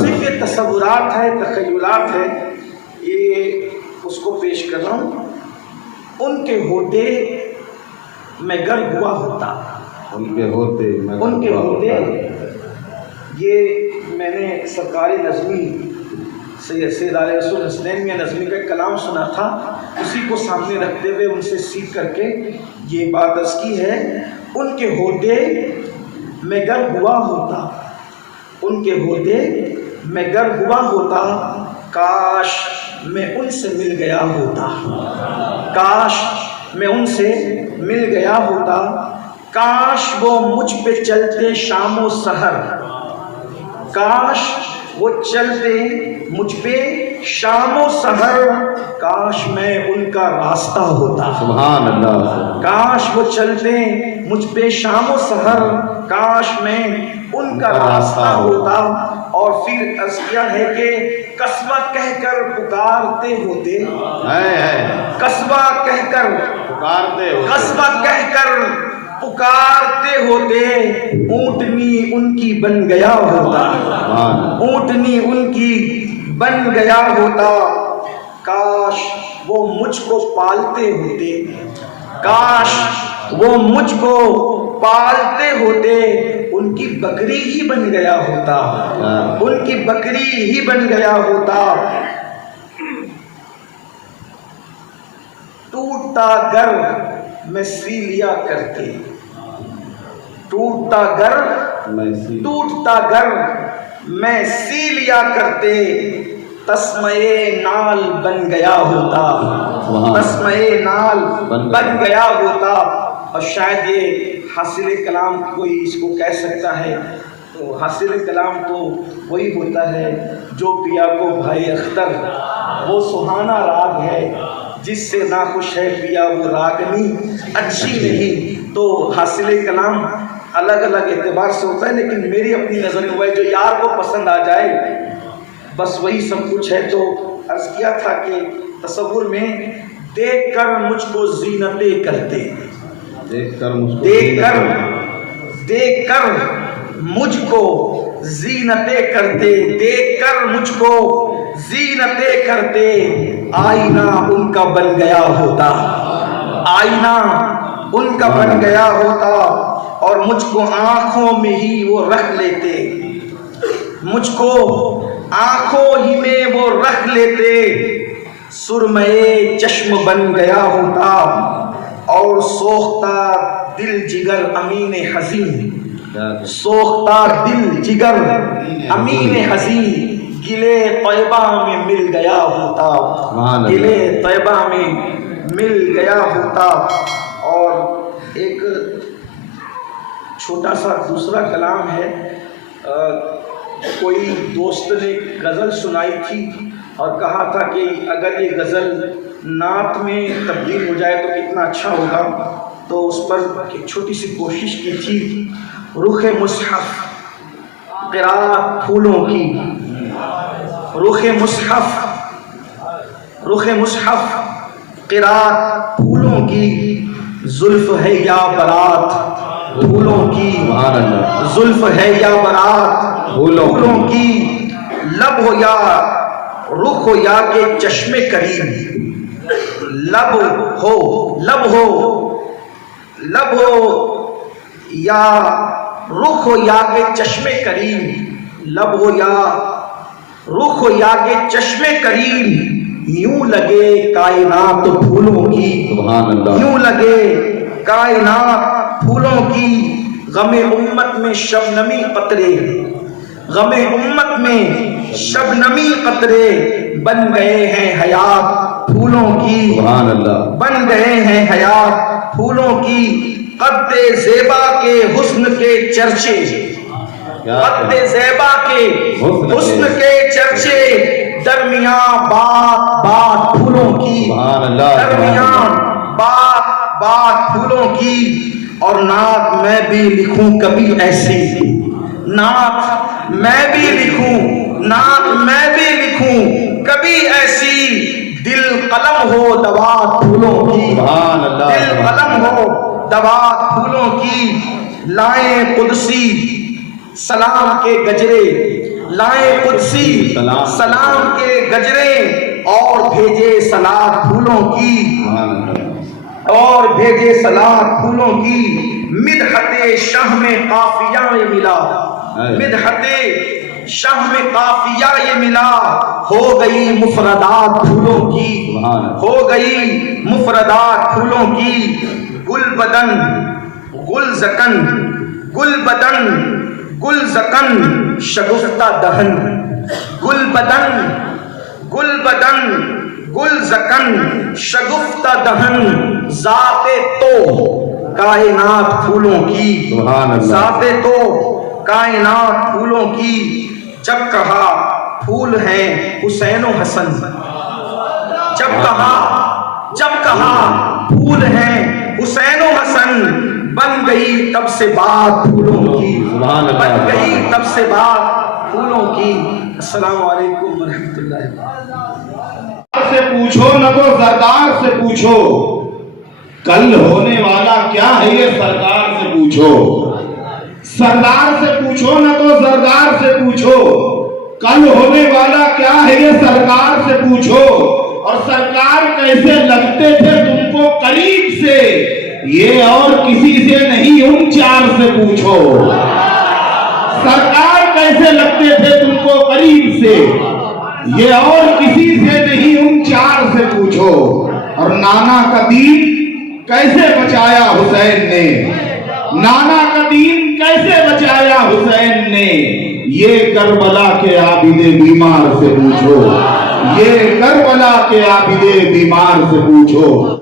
صرف یہ تصورات ہے، تخیلات ہے، یہ اس کو پیش کر رہا ہوں۔ ان کے ہوتے میں گر ہوا ہوتا، ان کے ہوتے یہ میں نے سرکاری نظمی سید علیہ رسول حسنین میں نظمی کا کلام سنا تھا، اسی کو سامنے رکھتے ہوئے ان سے سیکھ کر کے یہ بات عرض کی ہے۔ ان کے ہوتے میں گر ہوا ہوتا، ان کے ہوتے میں گر ہوا ہوتا، کاش میں ان سے مل گیا ہوتا، کاش میں ان سے مل گیا ہوتا، کاش وہ مجھ پہ چلتے شام و سحر، کاش وہ چلتے مجھ پہ شام و سحر، کاش میں ان کا راستہ ہوتا، سبحان اللہ، کاش وہ چلتے مجھ پہ شام و سحر، کاش میں ان کا راستہ ہوتا۔ اور پھر عرض کیا ہے کہ قصبہ کہہ کر پکارتے ہوتے، قصبہ کہہ کر پکارتے ہوتے، قصبہ کہہ کر پکارتے ہوتے، اونٹنی ان کی بن گیا ہوتا، اونٹنی ان کی بن گیا ہوتا، کاش وہ مجھ کو پالتے ہوتے، کاش وہ مجھ کو پالتے ہوتے، ان کی بکری ہی بن گیا ہوتا، ان کی بکری ہی بن گیا ہوتا۔ ٹوٹتا گر میں سی لیا کرتے، ٹوٹتا گر میں سی لیا کرتے، تسمے نال بن گیا ہوتا، تسمے نال بن گیا ہوتا۔ اور شاید یہ حاصل کلام کوئی اس کو کہہ سکتا ہے، تو حاصل کلام تو وہی ہوتا ہے جو پیا کو بھائی اختر، وہ سہانا راگ ہے جس سے ناخوش ہے پیا وہ راگنی اچھی نہیں۔ تو حاصل کلام الگ الگ اعتبار سے ہوتا ہے، لیکن میری اپنی نظر میں وہ ہے جو یار کو پسند آ جائے بس وہی سب کچھ ہے۔ تو عرض کیا تھا کہ تصور میں دیکھ کر مجھ کو زینتیں کرتے، دیکھ کر مجھ کو زینتیں کرتے، دیکھ کر مجھ کو زینتیں کرتے، آئینہ ان کا بن گیا ہوتا، آئینہ ان کا بن گیا ہوتا، اور مجھ کو آنکھوں میں ہی وہ رکھ لیتے، مجھ کو آنکھوں ہی میں وہ رکھ لیتے، سرمے چشم بن گیا ہوتا، اور سوختہ دل جگر امین حزین، سوختہ دل جگر امین حزین، گلے طیبہ میں مل گیا ہوتا، گلے طیبہ میں مل گیا ہوتا۔ اور ایک چھوٹا سا دوسرا کلام ہے، کوئی دوست نے غزل سنائی تھی اور کہا تھا کہ اگر یہ غزل نعت میں تبدیل ہو جائے تو کتنا اچھا ہوگا، تو اس پر ایک چھوٹی سی کوشش کی تھی۔ رخ مصحف قرأت پھولوں کی، رخ مصحف قرأت پھولوں کی، زلف ہے یا برات پھولوں کی، زلف ہے یا برات پھولوں کی، لب ہو یا رخ ہو یا کہ چشم کریم، لب ہو یا رخ ہو یا کہ چشم کریم، لب ہو یا رخ ہو یا کہ چشم کریم، یوں لگے کائنات پھولوں کی، یوں لگے کائنات پھولوں کی، غم امت میں شبنمی قطرے، غم امت میں شبنمی قطرے، بن گئے ہیں حیات پھولوں کی، بن گئے ہیں حیات پھولوں کی، قد زیبا کے حسن کے چرچے، قد زیبا کے حسن کے چرچے، درمیان بات بات پھولوں کی، درمیان بات بات پھولوں کی۔ اور نعت میں بھی لکھوں کبھی ایسی، نعت میں بھی لکھوں، نعت میں بھی لکھوں کبھی ایسی، دل قلم ہو دوات پھولوں کی، دل قلم ہو دوات پھولوں کی، لائیں قدسی سلام کے گجرے، لائے قدسی سلام کے گجرے اور بھیجے سلاد پھولوں کی اور بھیجے سلاد پھولوں کی مدحت شاہ میں قافیہ یہ ملا مدحت شاہ میں قافیہ یہ ملا ہو گئی مفردات پھولوں کی ہو گئی مفردات پھولوں کی گل بدن گل زکن گل بدن گل زکن شگفتہ دہن گل بدن گل بدن گل زکن شگفتہ دہن ذات تو کائنات پھولوں کی ذات تو کائنات پھولوں کی جب کہا پھول ہیں حسین و حسن جب کہا پھول ہیں حسین و حسن بن گئی تب سے بات پھولوں کی بن گئی تب سے بات پھولوں کی السلام علیکم ورحمۃ اللہ سے پوچھو نہ تو سرکار سے پوچھو کل ہونے والا کیا ہے یہ سرکار سے پوچھو سردار سے پوچھو نہ تو سردار سے پوچھو کل ہونے والا کیا ہے یہ سرکار سے پوچھو اور سرکار کیسے لگتے تھے تم کو قریب سے یہ اور کسی سے نہیں ان چار سے پوچھو سرکار کیسے لگتے تھے تم کو قریب سے یہ اور کسی سے نہیں ان چار سے پوچھو اور نانا کا دین کیسے بچایا حسین نے نانا کا دین کیسے بچایا حسین نے یہ کربلا کے عابد بیمار سے پوچھو یہ کربلا کے عابد بیمار سے پوچھو